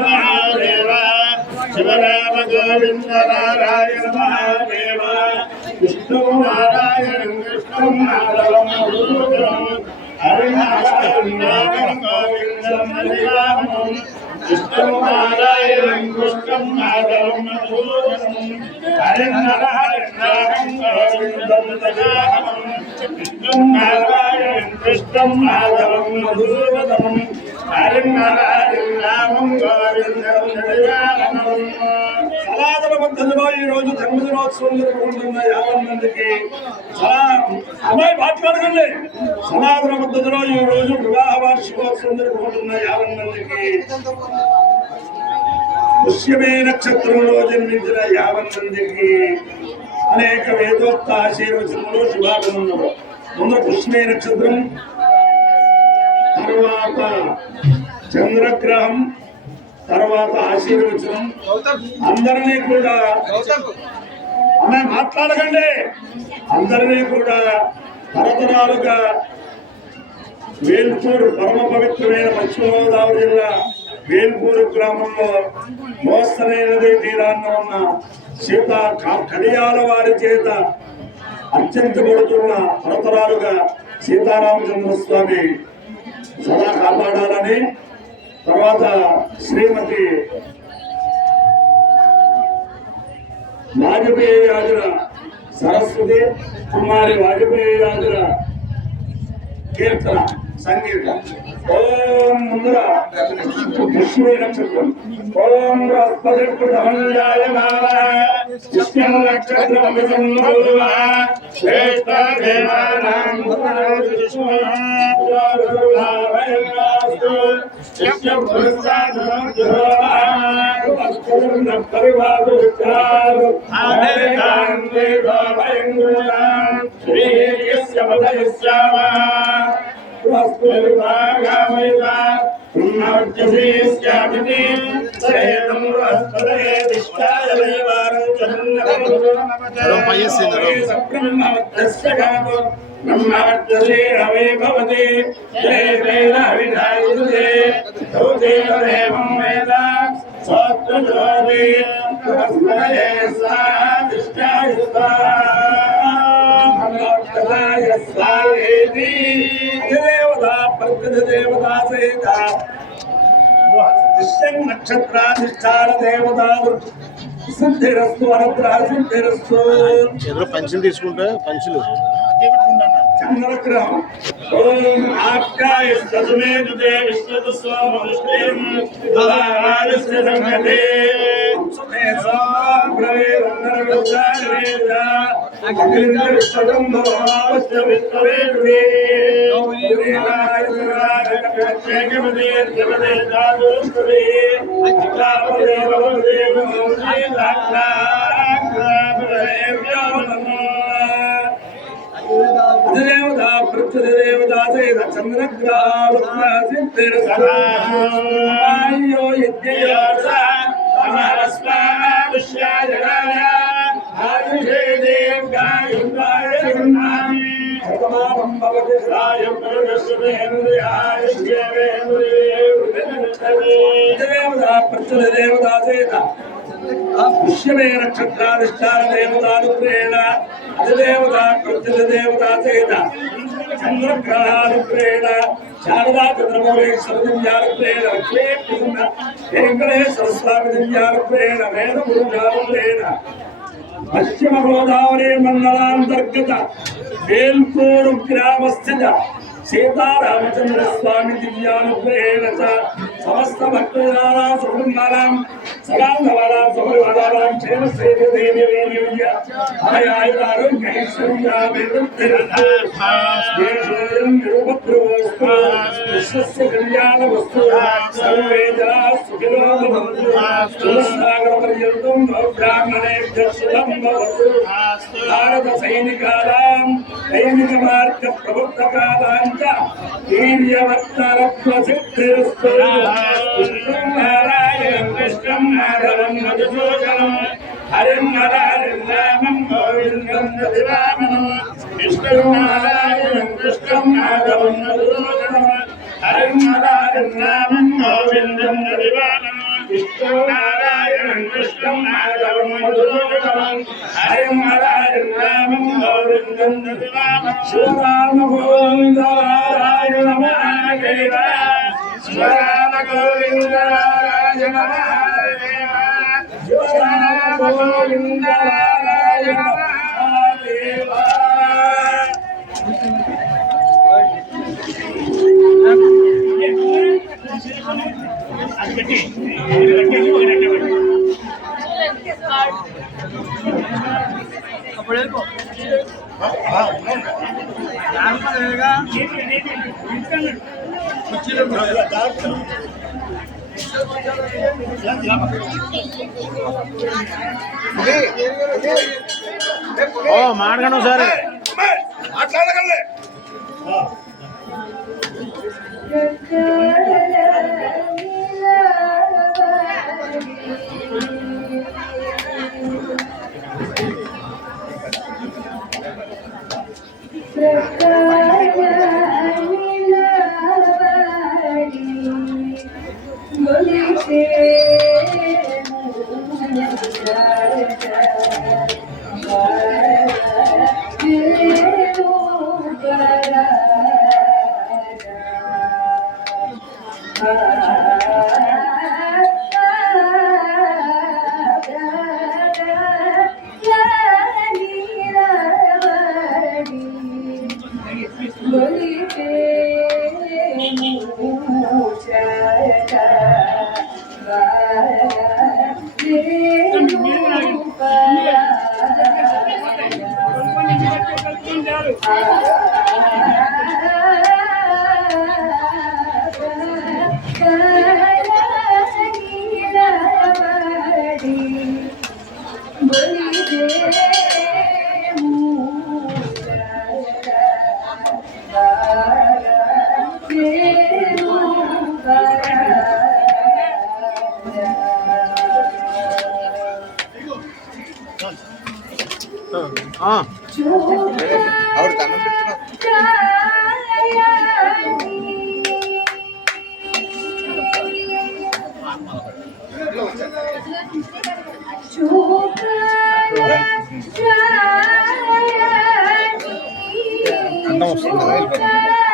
महादेव शिवराम गोविंद नारायण महादेव विष्णु नारायण कृष्ण माधवम हरिनारायण गोविंदम हरिरामम विष्णु नारायण कृष्ण माधवम हरिनारायण गोविंदम हरिरामम विष्णु नारायण कृष्ण माधवम मधुसूदनम సనాతన పద్ధతిలో ఈ రోజు జన్మదినోత్సవం జరుపుకుంటున్న 50 మందికి అమ్మాయి మాట్లాడకండి. సనాతన పద్ధతిలో ఈ రోజు వివాహ వార్షికోత్సవం జరుపుకుంటున్న 50 మందికి పుష్యమే నక్షత్రంలో జన్మించిన 50 మందికి అనేక వేదోక్త ఆశీర్వచనములు శుభాగమనములు. ముందు పుష్యమే నక్షత్రం, తర్వాత చంద్రగ్రహం, తర్వాత ఆశీర్వచనం. అందరినీ కూడా అమ్మాయి మాట్లాడకండి. అందరినీ కూడా తరతరాలుగా వేల్పూరు పరమ పవిత్రమైన పశ్చిమ గోదావరి జిల్లా వేల్పూరు గ్రామంలో మోస్తనే నది తీరాన్న ఉన్న సీతా కడియాల వారి చేత అర్చించబడుతున్న తరతరాలుగా సీతారామచంద్ర స్వామి సదా కాపాడాలని, తర్వాత శ్రీమతి వాజపేయి యాజుల సరస్వతి కుమారి వాజపేయి యాజుల కీర్తన సంగీతం. ఓం ముందుగా పుష్యమే నక్షత్రం. ఓం బృహస్పతిర్కృతమంజాయ పుష్యం నక్షత్రం శ్రేష్ఠ దేవానాం నక్షత్రాధిష్టాన దేవతాలు సిద్ధిరస్తు అనుగ్రహ సిద్ధిరస్తు. పంచులు తీసుకుంటే పంచులు చంద్రగ్రహం. ఓం ఆప్యాయస్తమే దుదే విశ్వతు స్వామృష్టిం దదారాజస్య సంగతే సుమే సాబ్రవే వందనగోచారేద అఖిలింద విశ్వదంభవావస్య విశ్వవేదువే గౌరీనాయకరాజకృత్యేకమదే జగదే దాదుష్కరే అజితాపదే భవదే మౌజీ దాక్రాక్రాభ్రవేవ్యో నమో దేవతా పృథ్వీదేవతా చేత చంద్రగ్రహాయో యజ్ఞయోస అమరస్వామిష్యాజనాయ ఆయుషే దేవ్యాయుగాయ జగన్నామి శతమానం భవతి సాయం పరమేశ్వరేంద్రియాయ దేవతా పృథ్వీదేవతా చేత పుష్యమే నక్షత్రాధిష్టాన దేవతానుగ్రహేణ అధిదేవతా కృత్యదేవతా చేత చంద్రగ్రహానుగ్రహేణ శారదా చంద్రమౌళేశ్వర దివ్యానుగ్రహేణ లక్ష్మీకృష్ణ వెంకటేశ్వర స్వామి దివ్యానుగ్రహేణ వేదగురుజానుగ్రహేణ పశ్చిమ గోదావరి మండలాంతర్గత వేల్పూరు గ్రామస్థిత సీతారామచంద్ర స్వామి దివ్యానుగ్రహేణ సమస్త భక్తులారాం సుకుటుంబారాం సగాంగవారాం సుపరివారాం క్షేమశ్రేయదేవ్య విశ్వస్య కళ్యాణ వస్తు సర్వే జనా సుఖినో భవంతు సాగరపర్యంతం బ్రాహ్మణేభ్యః శుభం భవతు. భారత సైనికానాం సైనిక మార్గ ప్రవర్తకానాం చ వీర్యవత్తరత్వ సిద్ధిరస్తు. విష్ణుం నారాయణం కృష్ణం మాధవం మధుసూదనం హరిం నారాయణం రామం గోవిందం దదివామనం. విష్ణుం నారాయణం కృష్ణం మాధవం మధుసూదనం హరిం నారాయణం రామం గోవిందం దదివామనం. విష్ణు నారాయణం కృష్ణం మాధవం మధుసూదనం హరిం నారాయణ రామం గోవిందం శివరామ గోవింద నారాయణ మహాదేవ శివరామ గోవింద నారాయణ మహాదేవ శివరామ గోవింద నారాయణ మహాదేవ. మాట్లాడను సరే మాట్లాడగలే ఆవిడ కన్నం పెట్టుకున్నా అన్నం వస్తుంది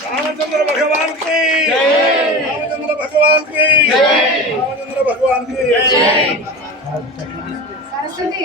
रामचंद्र भगवान की रामचंद्र भगवान की रामचंद्र भगवान की सरस्वती